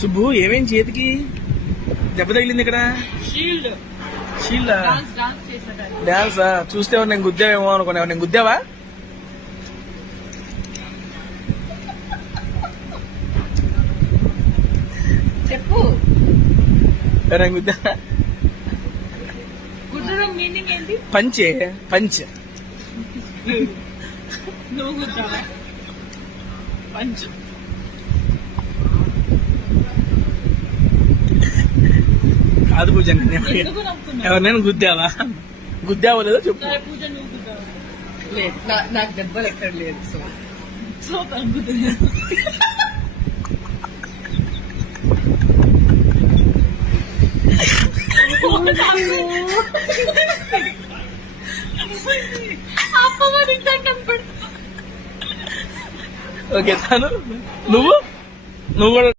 సుబ్బు ఏమేం చేతికి దెబ్బ తగిలింది ఇక్కడ? షీల్డ్ డాన్సా? చూస్తే నేను గుద్దావేమో అనుకున్నా. నేను గుద్దావా? చెప్పు. నేను గుద్దా? గుద్దడం మీనింగ్ ఏంటి? పంచే పంచ్. నువ్వు గుద్దావా? పంచ్. కాదు పూజ, ఎందుకు నవ్వుతున్నావు? ఎవరినైనా గుద్దావా? గుద్దావో లేదో చెప్పు. సరే పూజ, నువ్వు గుద్దావా? లేదు, నాకు దెబ్బలు ఎక్కడ లేదు. సో తగ్గుతుంది. ఓకే, నువ్వు కూడా